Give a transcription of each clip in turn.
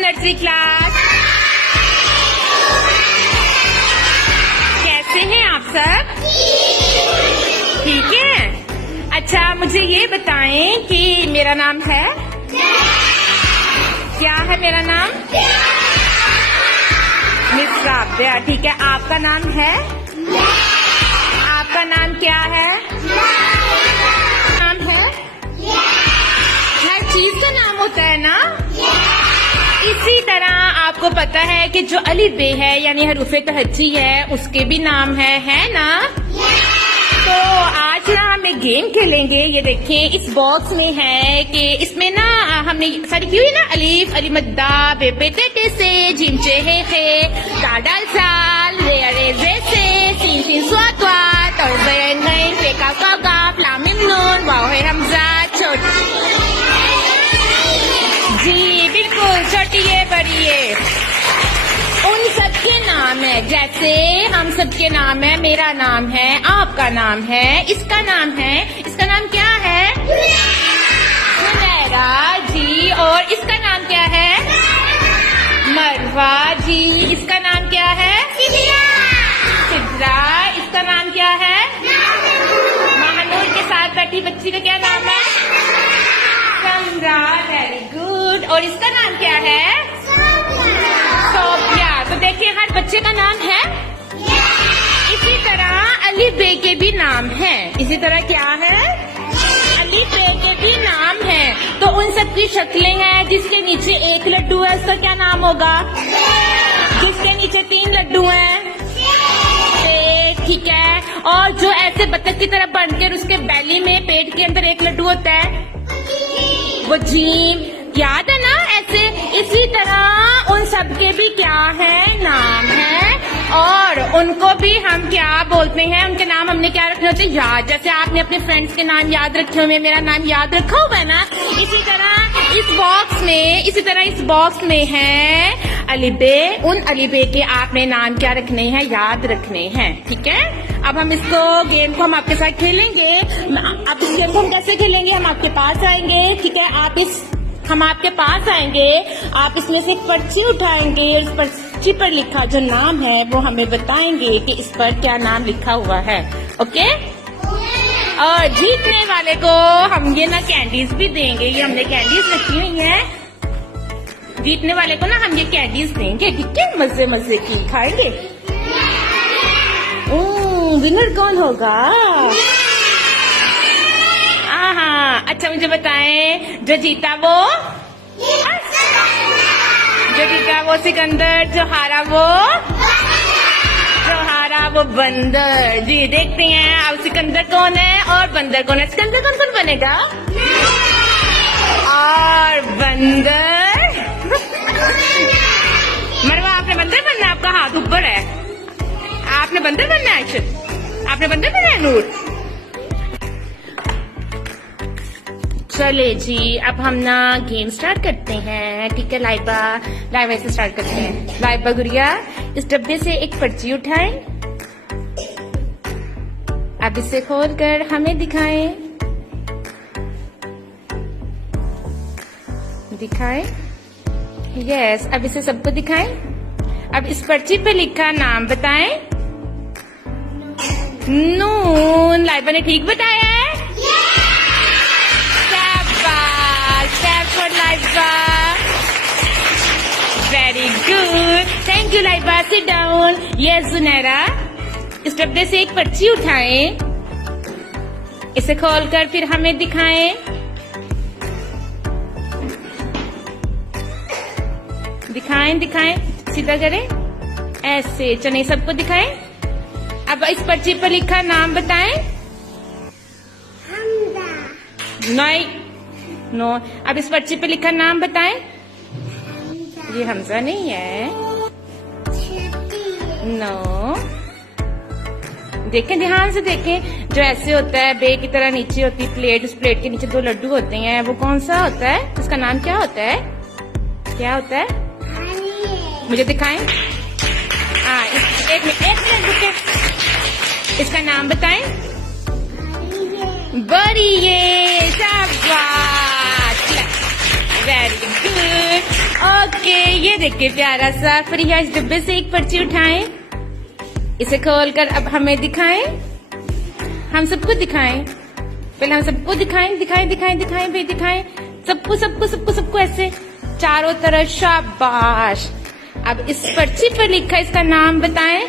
Nursery class. कैसे हैं आप सब? ठीक है। अच्छा, मुझे ये बताएं कि मेरा नाम है क्या है? मेरा नाम मिस राबिया। ठीक है, आपका नाम है? आपका नाम क्या है? नाम है? हर चीज का नाम होता है ना? इसी तरह आपको पता है कि जो अलिफ बे है यानी हरूफे तहज्जी है उसके भी नाम है ना? तो आज ना हम एक गेम खेलेंगे। ये देखें, इस बॉक्स में है कि इसमें ना हमने सारी की हुई ना अलिफ अली मद्दा बेबे टेटे से जिम चे हे दादाल साल रे अरे जे से सीन सीन स्वात वात और जैन गैन फेका का फ्लामिन नून वाओ है हमजा छोटी। जी बिल्कुल, छोटी है बड़ी है, उन सबके नाम है। जैसे हम सबके नाम है, मेरा नाम है, आपका नाम है, इसका नाम है। इसका नाम क्या है? सुनैरा जी। और इसका नाम क्या है? मरवा जी। इसका नाम क्या है? सिद्रा। इसका नाम क्या है? महानूर के साथ बैठी बच्ची का क्या नाम है? समरा। Very good. और इसका नाम क्या है? सोफिया। तो देखिए, हर बच्चे का नाम है। इसी तरह अलिफ बे के भी नाम है। इसी तरह क्या है? अलिफ बे के भी नाम है। तो उन सब की शक्लें हैं। जिसके नीचे एक लड्डू है उसका क्या नाम होगा? जिसके नीचे 3 लड्डू हैं, ठीक है। और जो ऐसे बतख की तरह बनकर उसके बैली में पेट के अंदर एक लड्डू होता है वो जीम। याद है ना? ऐसे इसी तरह उन सबके भी क्या है? नाम है। और उनको भी हम क्या बोलते हैं? उनके नाम हमने क्या रखने होते हैं? याद। जैसे आपने अपने फ्रेंड्स के नाम याद रखे हुए, मेरा नाम याद रखा हुआ है ना? इसी तरह इस बॉक्स में है अलिफ बे। उन अलिफ बे के आपने नाम क्या रखने हैं? याद रखने हैं। ठीक है। अब हम इसको गेम को हम आपके साथ खेलेंगे। अब इस गेम को हम कैसे खेलेंगे? हम आपके पास आएंगे, ठीक है। हम आपके पास आएंगे, आप इसमें से पर्ची उठाएंगे और इस पर्ची पर लिखा जो नाम है वो हमें बताएंगे कि इस पर क्या नाम लिखा हुआ है। ओके। और जीतने वाले को हम ये ना कैंडीज भी देंगे। ये हमने कैंडीज रखी हुई है। जीतने वाले को ना हम ये कैंडीज देंगे, ठीक है। मजे मजे की खाएंगे। विनर कौन होगा? हाँ, अच्छा मुझे बताएं, जो जीता वो सिकंदर, जो हारा वो बंदर। जी देखते हैं अब सिकंदर कौन है और बंदर कौन है। सिकंदर कौन बनेगा? और बंदर मरवा, आपने बंदर बनना है। आपका हाथ ऊपर है। आपने बंदर बनना है। आपने बंदर बनना है नूर। चले जी, अब हम ना गेम स्टार्ट करते हैं, ठीक है। लाइबा से स्टार्ट करते हैं। लाइबा गुड़िया, इस डब्बे से एक पर्ची उठाएं। अब इसे खोलकर हमें दिखाएं। यस, अब इसे सबको दिखाएं। अब इस पर्ची पे लिखा नाम बताएं। नून। लाइबा ने ठीक बताया है। Very good, thank you Laiba. Sit down. Yes Junaira, इस डब्बे से एक पर्ची उठाएं, इसे खोलकर फिर हमें दिखाएं। दिखाएं, सीधा करें ऐसे। चलिए सबको दिखाएं। अब इस पर्ची पर लिखा नाम बताएं। नहीं, नो। अब इस पर्ची पे लिखा नाम बताएं। ये हमजा नहीं है। नो। देखें, ध्यान से देखें। जो ऐसे होता है बे की तरह नीचे होती प्लेट, उस प्लेट के नीचे 2 लड्डू होते हैं, वो कौन सा होता है? उसका नाम क्या होता है? क्या होता है? मुझे दिखाएं। एक मिनट रुके। इसका नाम बताएं। बड़ी ये शाबाश। Very good. ओके। ओके, ये देखिए प्यारा सा फरिया, इस डिब्बे से एक पर्ची उठाएं, इसे खोलकर अब हमें दिखाएं, हम सबको दिखाएं, पहले हम सबको दिखाएं, दिखाएं दिखाएं दिखाएं भाई दिखाएं, सबको सबको सबको सबको ऐसे चारों तरफ, शाबाश। अब इस पर्ची पर लिखा इसका नाम बताएं।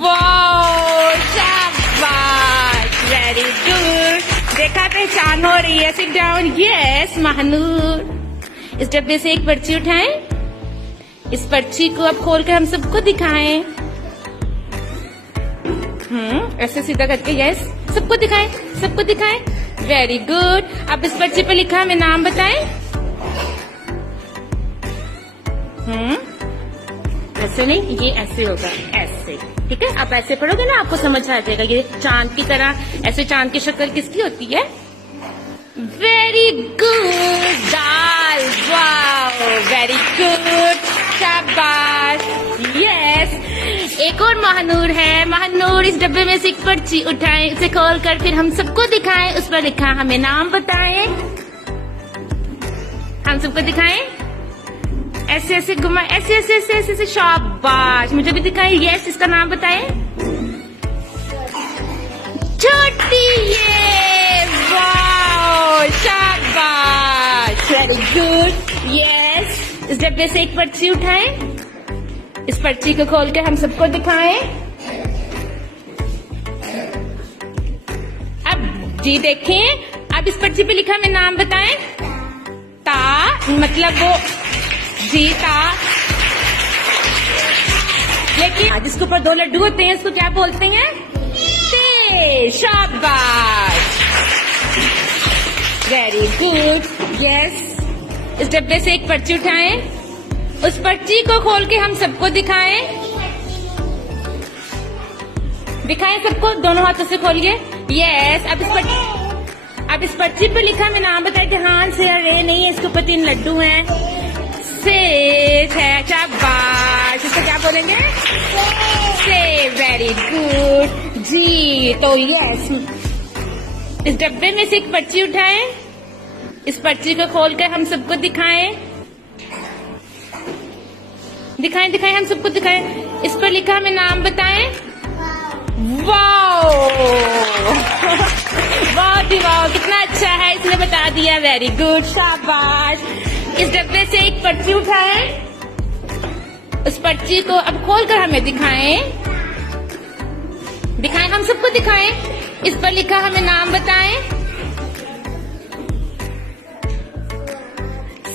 वाह, शाबाश, वेरी गुड। देखा, पहचान हो रही है, सिट डाउन, यस महानूर। इस डब्बे से एक पर्ची उठाएं, इस पर्ची को अब खोलकर हम सबको दिखाएं, ऐसे सीधा करके, यस, सबको दिखाएं, सबको दिखाएं, वेरी गुड। अब इस पर्ची पे लिखा हमें नाम बताएं। ऐसे नहीं, ये ऐसे होगा, ऐसे, ठीक है। आप ऐसे पढ़ोगे ना, आपको समझ आ जाएगा। ये चांद की तरह, ऐसे चांद की शक्ल किसकी होती है? वेरी गुड, दाल, वाओ, वेरी गुड, शाबाश, यस। एक और महानूर है। महानूर, इस डब्बे में से एक पर्ची उठाएं, इसे खोलकर फिर हम सबको दिखाएं, उस पर लिखा हमें नाम बताएं, हम सबको दिखाएं, ऐसे ऐसे घुमा, ऐसे ऐसे ऐसे ऐसे ऐसे, शाबाश। मुझे भी दिखाएं, यस, इसका नाम बताएं। छोटी, ये, वाओ, शाबाश, वेरी गुड, यस। इस डब्बे से एक पर्ची उठाएं, इस पर्ची को खोल के हम सबको दिखाएं। अब जी देखें, अब इस पर्ची पे लिखा हमें नाम बताएं। ता मतलब वो जीता, लेकिन जिसके ऊपर 2 लड्डू होते हैं उसको क्या बोलते हैं? ते, शाबाश, वेरी गुड, यस। इस डब्बे से एक पर्ची उठाएं, उस पर्ची को खोल के हम सबको दिखाएं, दिखाएं सबको, दोनों हाथों से खोलिए, यस। अब इस पर्ची पर लिखा हमें नाम बताएं कि हाँ से रे नहीं है, इसके ऊपर 3 लड्डू हैं, से है, शाबाश, इसको क्या बोलेंगे? से, वेरी गुड, जी। तो यस, इस डब्बे में से एक पर्ची उठाएं, इस पर्ची को खोलकर हम सबको दिखाएं, दिखाएं दिखाएं, हम सबको दिखाएं, इस पर लिखा हमें नाम बताएं। वाओ, वाह जी वाह, कितना अच्छा है, इसने बता दिया, वेरी गुड, शाबाश। इस डब्बे से एक पर्ची उठाएं, उस पर्ची को अब खोलकर हमें दिखाएं, दिखाएं, हम सबको दिखाएं, इस पर लिखा हमें नाम बताएं।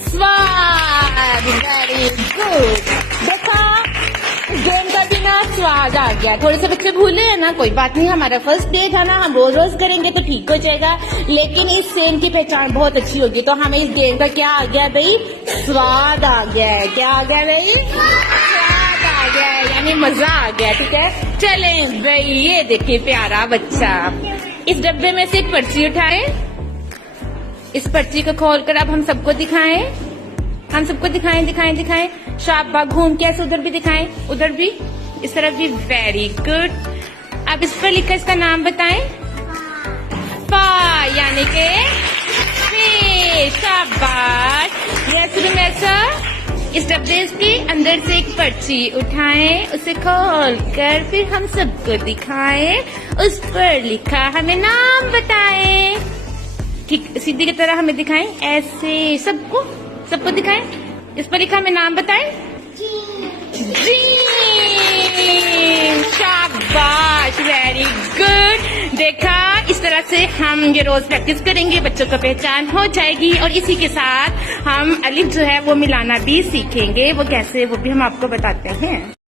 स्वाद, वेरी गुड। देखा, गेम का भी ना स्वाद आ गया। थोड़े से बच्चे भूले हैं ना, कोई बात नहीं, हमारा फर्स्ट डे था ना, हम रोज रोज करेंगे तो ठीक हो जाएगा, लेकिन इस गेम की पहचान बहुत अच्छी होगी। तो हमें इस गेम का क्या आ गया भाई? स्वाद आ गया है। क्या आ गया भाई? स्वाद आ गया है, यानी मजा आ गया, ठीक है। चलें भाई, ये देखिए प्यारा बच्चा, इस डब्बे में से एक पर्ची उठाए, इस पर्ची को खोलकर अब हम सबको दिखाएं, हम सबको दिखाएं दिखाएं दिखाएं, शाबाश, घूम के ऐसे उधर भी दिखाएं, उधर भी, इस तरफ भी, वेरी गुड। अब इस पर लिखा इसका नाम बताएं। पा यानी के शाबाश, यस ऐसा। इस डब्बे के अंदर से एक पर्ची उठाएं, उसे खोलकर फिर हम सबको दिखाएं, उस पर लिखा हमें नाम बताएं, ठीक सीधी की तरह हमें दिखाएं, ऐसे सबको सबको दिखाएं, इस पर लिखा हमें नाम बताएं। जी, शाबाश, वेरी गुड। देखा, इस तरह से हम ये रोज प्रैक्टिस करेंगे, बच्चों को पहचान हो जाएगी, और इसी के साथ हम अलिफ जो है वो मिलाना भी सीखेंगे। वो कैसे, वो भी हम आपको बताते हैं।